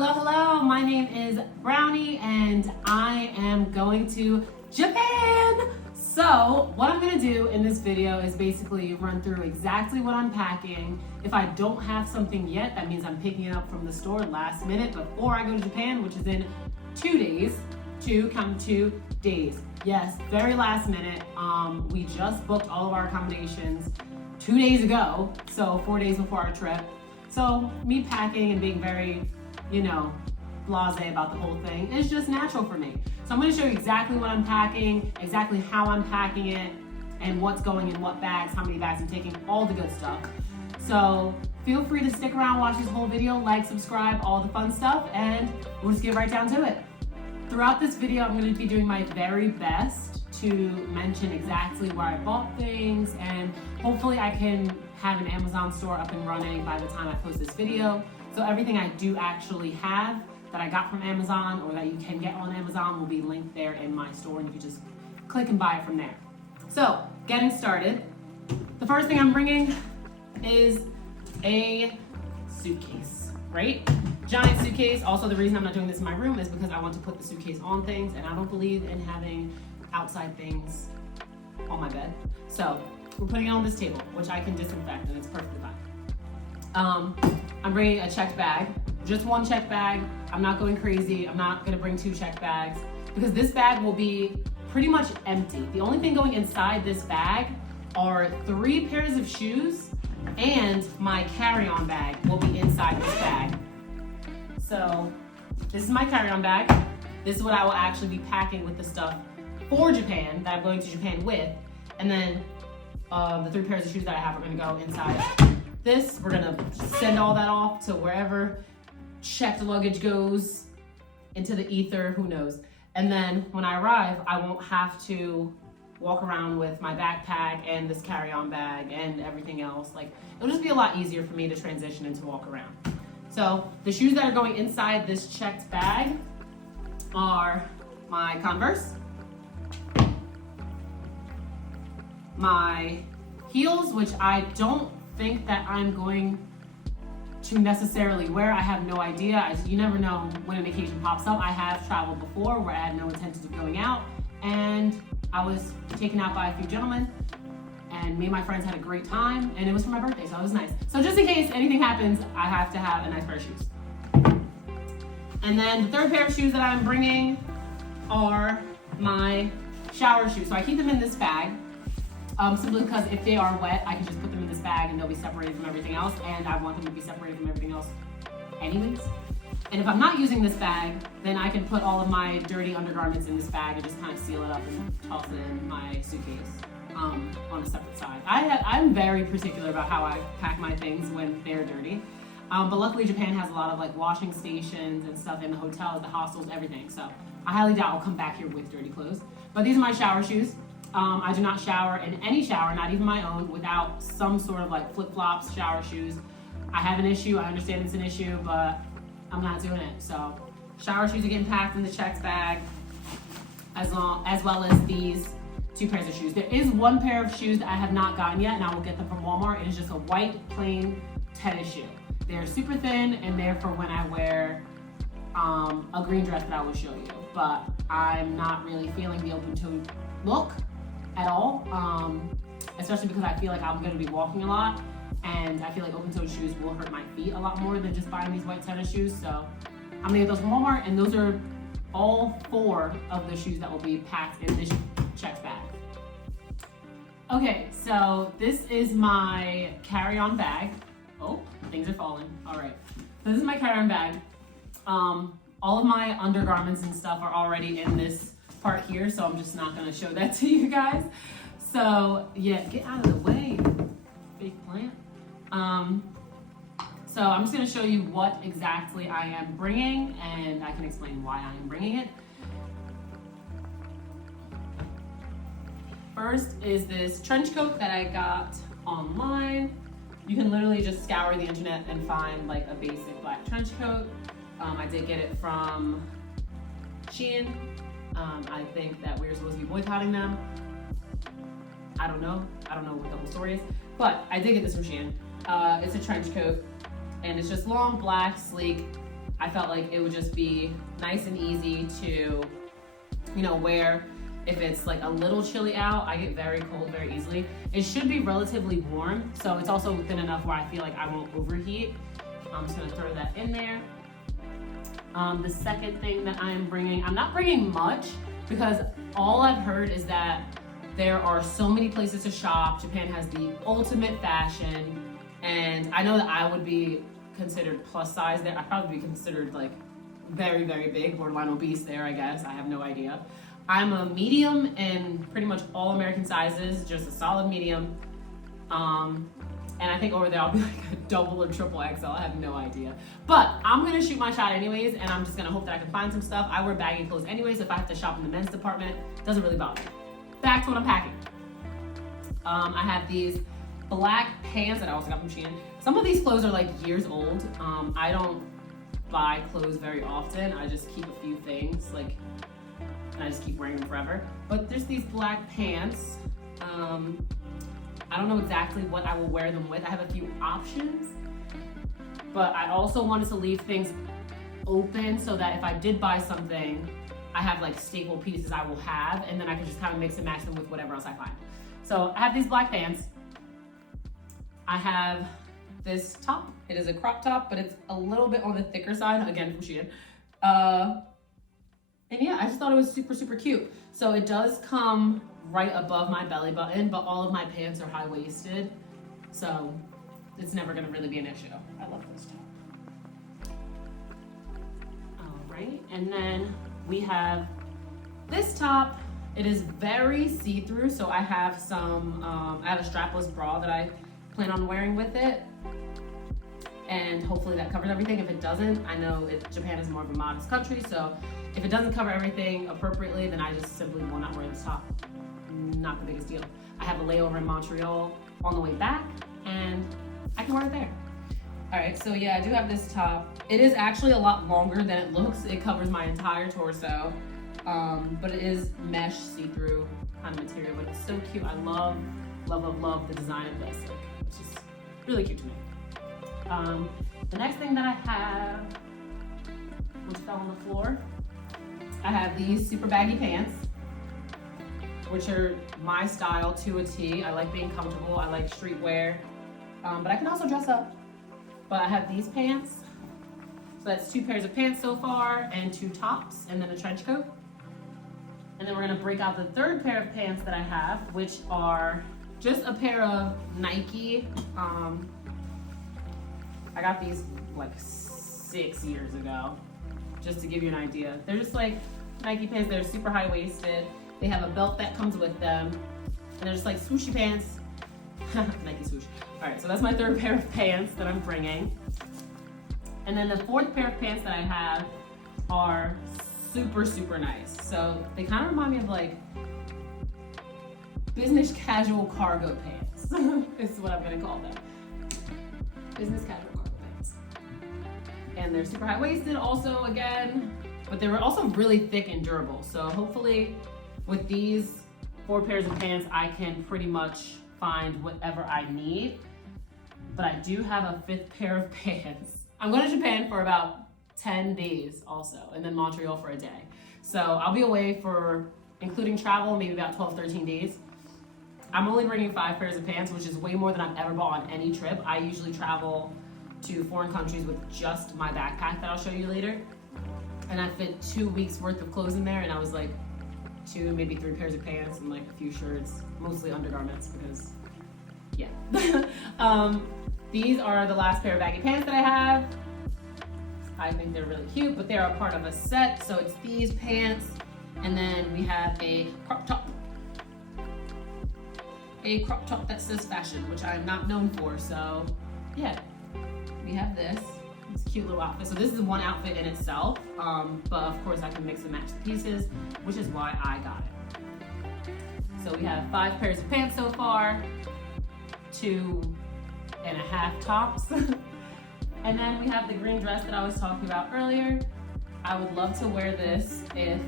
Hello, hello. My name is Brownie and I am going to Japan. So what I'm gonna do in this video is basically run through exactly what I'm packing. If I don't have something yet, that means I'm picking it up from the store last minute before I go to Japan, which is in 2 days. Count 2 days. Yes, very last minute. We just booked all of our accommodations 2 days ago, so 4 days before our trip. So me packing and being very, blasé about the whole thing is just natural for me. So I'm gonna show you exactly what I'm packing, exactly how I'm packing it, and what's going in what bags, how many bags I'm taking, all the good stuff. So feel free to stick around, watch this whole video, like, subscribe, all the fun stuff, and we'll just get right down to it. Throughout this video, I'm gonna be doing my very best to mention exactly where I bought things, and hopefully I can have an Amazon store up and running by the time I post this video. So everything I do actually have that I got from Amazon or that you can get on Amazon will be linked there in my store, and you can just click and buy it from there. So getting started, the first thing I'm bringing is a suitcase, right? Giant suitcase. Also, the reason I'm not doing this in my room is because I want to put the suitcase on things, and I don't believe in having outside things on my bed. So we're putting it on this table, which I can disinfect, and it's perfectly fine. I'm bringing a checked bag, just one checked bag. I'm not going crazy. I'm not gonna bring 2 checked bags because this bag will be pretty much empty. The only thing going inside this bag are 3 pairs of shoes, and my carry-on bag will be inside this bag. So this is my carry-on bag. This is what I will actually be packing with the stuff for Japan that I'm going to Japan with. And then the 3 pairs of shoes that I have are gonna go inside this. We're gonna send all that off to wherever checked luggage goes, into the ether, who knows. And then when I arrive, I won't have to walk around with my backpack and this carry-on bag and everything else. Like, it'll just be a lot easier for me to transition and to walk around. So the shoes that are going inside this checked bag are my Converse, my heels, which I don't think that I'm going to necessarily wear. I have no idea. You never know when an occasion pops up. I have traveled before where I had no intentions of going out, and I was taken out by a few gentlemen, and me and my friends had a great time, and it was for my birthday, so it was nice. So just in case anything happens, I have to have a nice pair of shoes. And then the 3rd pair of shoes that I'm bringing are my shower shoes. So I keep them in this bag, simply because if they are wet, I can just put them in this bag and they'll be separated from everything else, and I want them to be separated from everything else anyways. And if I'm not using this bag, then I can put all of my dirty undergarments in this bag and just kind of seal it up and toss it in my suitcase on a separate side. I'm very particular about how I pack my things when they're dirty. But luckily Japan has a lot of like washing stations and stuff in the hotels, the hostels, everything. So I highly doubt I'll come back here with dirty clothes. But these are my shower shoes. I do not shower in any shower, not even my own, without some sort of like flip-flops, shower shoes. I have an issue, I understand it's an issue, but I'm not doing it. So shower shoes are getting packed in the checked bag, as well as these 2 pairs of shoes. There is 1 pair of shoes that I have not gotten yet, and I will get them from Walmart. It is just a white, plain tennis shoe. They're super thin, and they're for when I wear a green dress that I will show you. But I'm not really feeling the open-toed look at all, especially because I feel like I'm going to be walking a lot, and I feel like open-toed shoes will hurt my feet a lot more than just buying these white tennis shoes. So I'm gonna get those from Walmart, and those are all 4 of the shoes that will be packed in this checked bag. Okay, so this is my carry-on bag. Oh, things are falling. All right, so this is my carry-on bag. All of my undergarments and stuff are already in this part here, so I'm just not gonna show that to you guys. So yeah, get out of the way, fake plant. So I'm just gonna show you what exactly I am bringing, and I can explain why I am bringing it. First is this trench coat that I got online. You can literally just scour the internet and find like a basic black trench coat. I did get it from Shein. I think that we're supposed to be boycotting them. I don't know what the whole story is, but I did get this from Shein. It's a trench coat, and it's just long, black, sleek. I felt like it would just be nice and easy to, you know, wear if it's like a little chilly out. I get very cold very easily. It should be relatively warm, so it's also thin enough where I feel like I won't overheat. I'm just gonna throw that in there. The second thing that I'm bringing, I'm not bringing much because all I've heard is that there are so many places to shop. Japan has the ultimate fashion, and I know that I would be considered plus size there. I'd probably be considered like very, very big, borderline obese there, I guess. I have no idea. I'm a medium in pretty much all American sizes, just a solid medium. And I think over there I'll be like a double or triple XL, I have no idea. But I'm gonna shoot my shot anyways, and I'm just gonna hope that I can find some stuff. I wear baggy clothes anyways, so if I have to shop in the men's department, it doesn't really bother me. Back to what I'm packing. I have these black pants that I also got from Shein. Some of these clothes are like years old. I don't buy clothes very often. I just keep a few things, like, and I just keep wearing them forever. But there's these black pants. I don't know exactly what I will wear them with. I have a few options, but I also wanted to leave things open so that if I did buy something, I have like staple pieces I will have, and then I can just kind of mix and match them with whatever else I find. So I have these black pants. I have this top. It is a crop top, but it's a little bit on the thicker side, again from Shein. And yeah, I just thought it was super, super cute. So it does come right above my belly button, but all of my pants are high-waisted, so it's never gonna really be an issue. I love this top. All right, and then we have this top. It is very see-through, so I have some, I have a strapless bra that I plan on wearing with it, and hopefully that covers everything. If it doesn't, I know Japan is more of a modest country, so if it doesn't cover everything appropriately, then I just simply will not wear this top. Not the biggest deal. I have a layover in Montreal on the way back, and I can wear it there. All right, so yeah, I do have this top. It is actually a lot longer than it looks. It covers my entire torso, but it is mesh see-through kind of material, but it's so cute. I love, love, love, love the design of this. Like, it's just really cute to me. The next thing that I have, which fell on the floor, I have these super baggy pants, which are my style to a T. I like being comfortable, I like streetwear, but I can also dress up. But I have these pants. So that's 2 pairs of pants so far, and 2 tops, and then a trench coat. And then we're gonna break out the 3rd pair of pants that I have, which are just a pair of Nike. I got these like 6 years ago, just to give you an idea. They're just like Nike pants, they're super high-waisted. They have a belt that comes with them, and they're just like swooshy pants. Nike swoosh. All right, so that's my 3rd pair of pants that I'm bringing. And then the 4th pair of pants that I have are super, super nice. So they kind of remind me of like business casual cargo pants. This is what I'm gonna call them. Business casual cargo pants. And they're super high-waisted also again, but they were also really thick and durable. So hopefully with these 4 pairs of pants, I can pretty much find whatever I need. But I do have a 5th pair of pants. I'm going to Japan for about 10 days also, and then Montreal for a day. So I'll be away for, including travel, maybe about 12, 13 days. I'm only bringing 5 pairs of pants, which is way more than I've ever bought on any trip. I usually travel to foreign countries with just my backpack that I'll show you later. And I fit 2 weeks worth of clothes in there, and I was like, 2, maybe 3 pairs of pants and like a few shirts, mostly undergarments because, yeah. These are the last pair of baggy pants that I have. I think they're really cute, but they are a part of a set. So it's these pants, and then we have a crop top. A crop top that says fashion, which I'm not known for. So yeah, we have this. It's a cute little outfit. So this is one outfit in itself, but of course I can mix and match the pieces, which is why I got it. So we have 5 pairs of pants so far, 2.5 tops. And then we have the green dress that I was talking about earlier. I would love to wear this if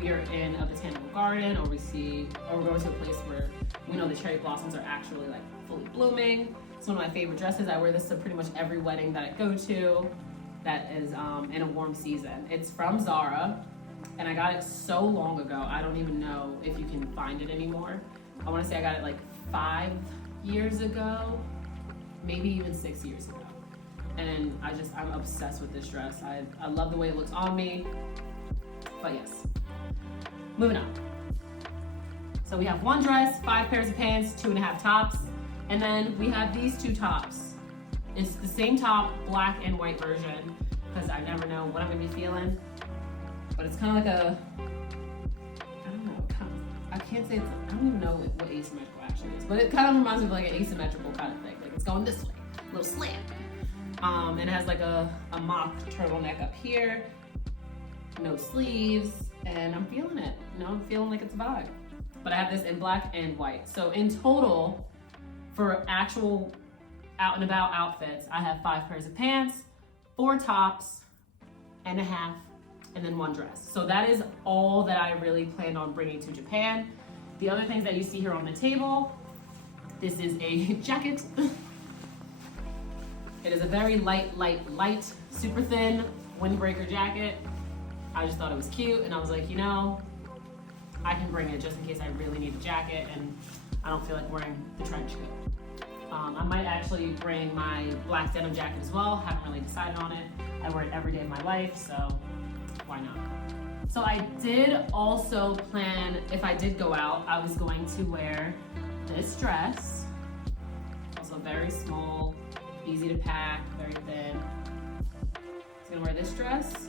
we are in a botanical garden, or we're going to a place where we know the cherry blossoms are actually like fully blooming. It's one of my favorite dresses. I wear this to pretty much every wedding that I go to. that is in a warm season. It's from Zara, and I got it so long ago. I don't even know if you can find it anymore. I want to say I got it like 5 years ago, maybe even 6 years ago. And I'm obsessed with this dress. I love the way it looks on me. But yes, moving on. So we have one dress, 5 pairs of pants, 2.5 tops. And then we have these 2 tops. It's the same top, black and white version, because I never know what I'm gonna be feeling. But it's kind of like a, I don't know, I can't say I don't even know what asymmetrical actually is, but it kind of reminds me of like an asymmetrical kind of thing. Like it's going this way, a little slant. And it has like a mock turtleneck up here, no sleeves, and I'm feeling it. I'm feeling like it's a vibe. But I have this in black and white. So in total, for actual out and about outfits, I have 5 pairs of pants, 4 tops and a half, and then 1 dress. So that is all that I really planned on bringing to Japan. The other things that you see here on the table, this is a jacket. It is a very light, super thin windbreaker jacket. I just thought it was cute, and I was like, I can bring it just in case I really need a jacket and I don't feel like wearing the trench coat. I might actually bring my black denim jacket as well. Haven't really decided on it. I wear it every day of my life, so why not? So I did also plan, if I did go out, I was going to wear this dress. Also very small, easy to pack, very thin. I was gonna wear this dress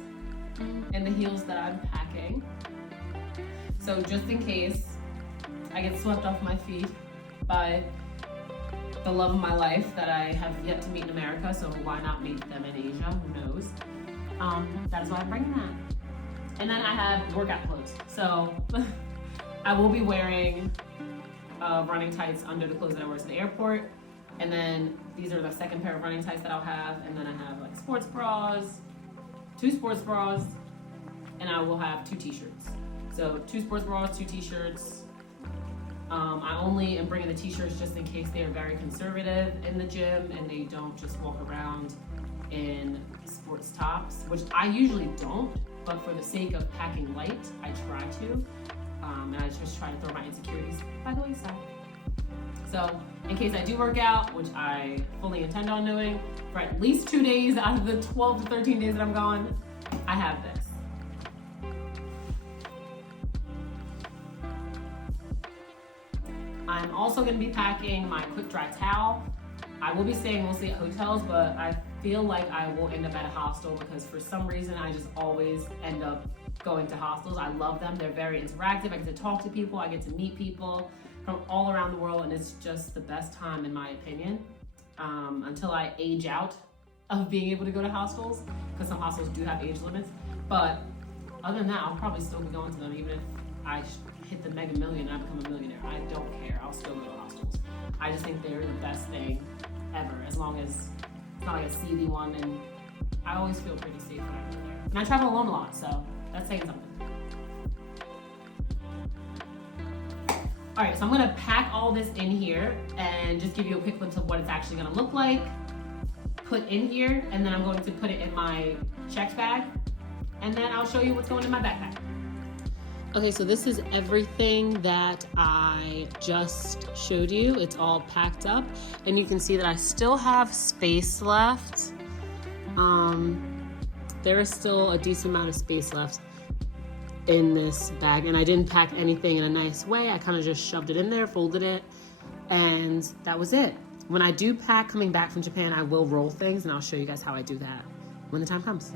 and the heels that I'm packing. So just in case I get swept off my feet by the love of my life that I have yet to meet in America, so why not meet them in Asia? Who knows? That is why I'm bringing that. And then I have workout clothes. So I will be wearing running tights under the clothes that I wear to the airport. And then these are the second pair of running tights that I'll have. And then I have like sports bras, 2 sports bras, and I will have 2 t-shirts. So 2 sports bras, 2 t-shirts. I only am bringing the t-shirts just in case they are very conservative in the gym and they don't just walk around in sports tops, which I usually don't, but for the sake of packing light, I try to. And I just try to throw my insecurities by the wayside. So in case I do work out, which I fully intend on doing, for at least 2 days out of the 12 to 13 days that I'm gone, I have this. I'm also going to be packing my quick dry towel. I will be staying mostly at hotels, but I feel like I will end up at a hostel because for some reason I just always end up going to hostels. I love them. They're very interactive. I get to talk to people. I get to meet people from all around the world, and it's just the best time in my opinion, until I age out of being able to go to hostels, because some hostels do have age limits. But other than that, I'll probably still be going to them even if I hit the mega million and I become a millionaire. I don't care. I'll still go to hostels. I just think they're the best thing ever, as long as it's not like a seedy one, and I always feel pretty safe when I go there. And I travel alone a lot, so that's saying something. All right, so I'm gonna pack all this in here and just give you a quick glimpse of what it's actually gonna look like, put in here, and then I'm going to put it in my checked bag, and then I'll show you what's going in my backpack. Okay, so this is everything that I just showed you. It's all packed up, and you can see that I still have space left. There is still a decent amount of space left in this bag, and I didn't pack anything in a nice way. I kind of just shoved it in there, folded it, and that was it. When I do pack coming back from Japan, I will roll things, and I'll show you guys how I do that when the time comes.